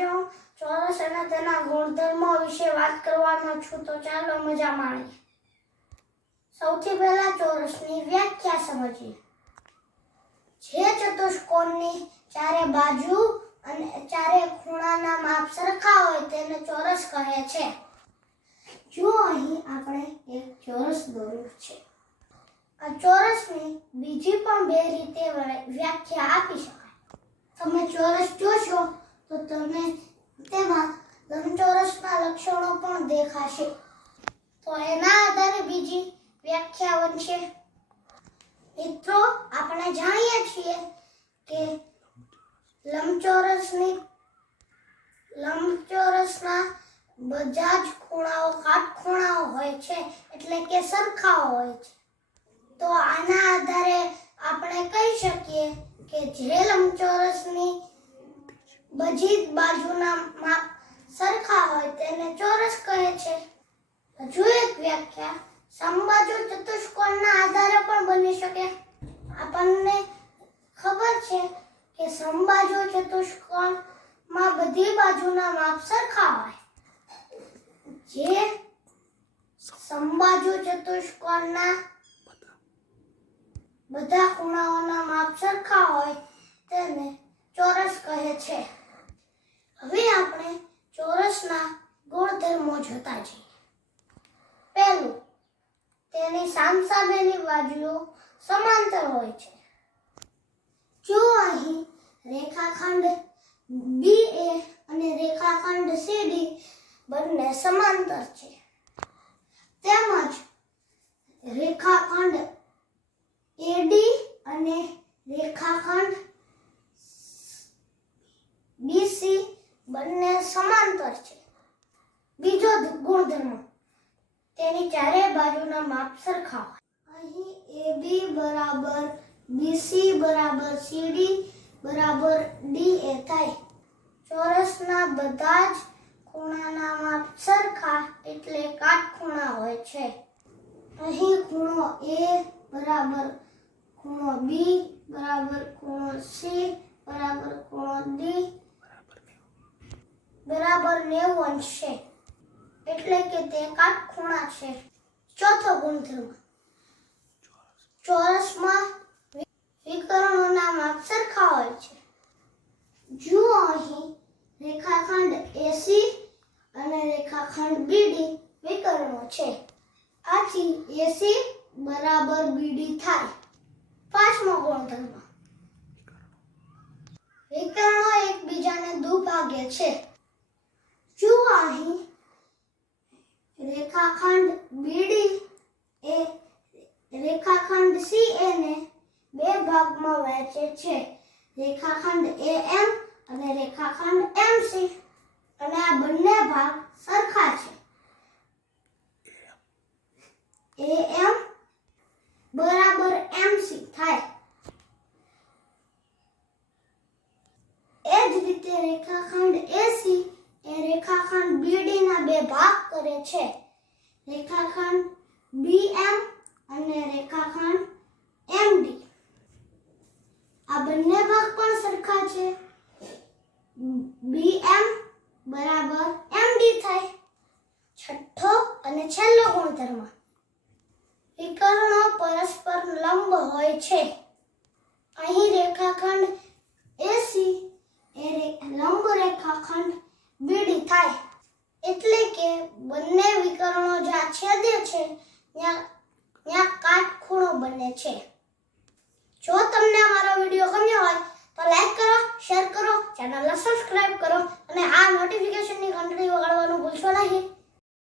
આજે ચોરસ અને તેના ગુણધર્મો વિશે વાત કરવાનો છું તો ચાલો મજા માણીએ. સૌથી પહેલા ચોરસની વ્યાખ્યા સમજીએ. જે ચતુષ્કોણની ચારે બાજુ અને ચારે ખૂણાના માપ સરખા હોય તેને ચોરસ કહે છે. જો અહીં આપણે એક ચોરસ દોર્યું છે. આ ચોરસની બીજી પણ બે રીતે વ્યાખ્યા આપી શકાય. તમે ચોરસ જોશો તો તમને તેમાં લંબચોરસના લક્ષણો પણ દેખાશે. તો એના આધારે બીજી વ્યાખ્યા બનશે. મિત્રો, આપણે જાણીએ છીએ કે લંબચોરસની લંબચોરસના બધા જ ખૂણાઓ કાટખૂણાઓ હોય છે, એટલે કે સરખા હોય છે. તો આના આધારે આપણે કહી શકીએ કે જે લંબચોરસની બધી બાજુના માપ સરખા હોય તેને ચોરસ કહે છે. હજુ એક વ્યાખ્યા સમબાજુ ચતુષ્કોણના આધારે પણ બની શકે. આપણને ખબર છે કે સમબાજુ ચતુષ્કોણમાં બધી બાજુના માપ સરખા હોય. જે સમબાજુ ચતુષ્કોણના બધા ખૂણાઓના માપ સરખા હોય તેને ચોરસ કહે છે. ચોરસના ગુણધર્મો જોતા જઈએ પહેલું, તેની સામસામેની બાજુઓ સમાંતર હોય છે. જો અહીં રેખાખંડ બી એ અને રેખાખંડ સીડી બંને સમાંતર છે, તેમજ રેખાખંડ એડી અને રેખાખંડ બીસી બંને સમાંતર છે. બીજો ગુણધર્મ, તેની ચારે બાજુના માપ સરખા હોય. અહીં બી બરાબર બીસી બરાબર સીડી બરાબર, ડી એ થાય. ચોરસના બધા જ ખૂણાના માપ સરખા એટલે કાટખૂણા હોય છે. અહીં ખૂણો એ બરાબર, ખૂણો બી બરાબર, ખૂણો સી બરાબર ખૂણો ડી છે. એટલે કે તે કાટખૂણા છે. ચોથો ગુણધર્મ. ચોરસમાં વિકર્ણોના માપ સરખા હોય છે. જુઓ અહીં રેખાખંડ એસી અને રેખાખંડ બીડી વિકર્ણો છે. આથી એસી બરાબર બીડી થાય. પાંચમો ગુણધર્મ. વિકર્ણો એકબીજાને દુભાગે છે. જો અહીં રેખાખંડ બીડી એ રેખાખંડ CA ને બે ભાગમાં વહેંચે છે. રેખાખંડ AM અને રેખાખંડ MC અને આ બંને ભાગ સરખા છે. AM બરાબર MC થાય. એ જ રીતે રેખાખંડ AC એ રેખાખંડ BD ભાગ કરે છે. રેખાખંડ BM અને રેખાખંડ MD આ બંને ભાગ પણ સરખા છે. BM બરાબર MD થાય. છઠ્ઠો અને છેલ્લો ગુણધર્મ. વિકર્ણો પરસ્પર લંબ હોય છે. અહીં રેખાખંડ AC એ લંબ રેખાખંડ BD થાય. એટલે કે બંને વિકર્ણો જ્યાં છેદે છે, ત્યાં ત્યાં કાટખૂણો બને છે. જો તમને અમારો વીડિયો ગમ્યો હોય, તો લાઈક કરો શેર કરો ચેનલને સબસ્ક્રાઇબ કરો, અને આ નોટિફિકેશનની ઘંટડી વગાડવાનું ભૂલશો નહીં.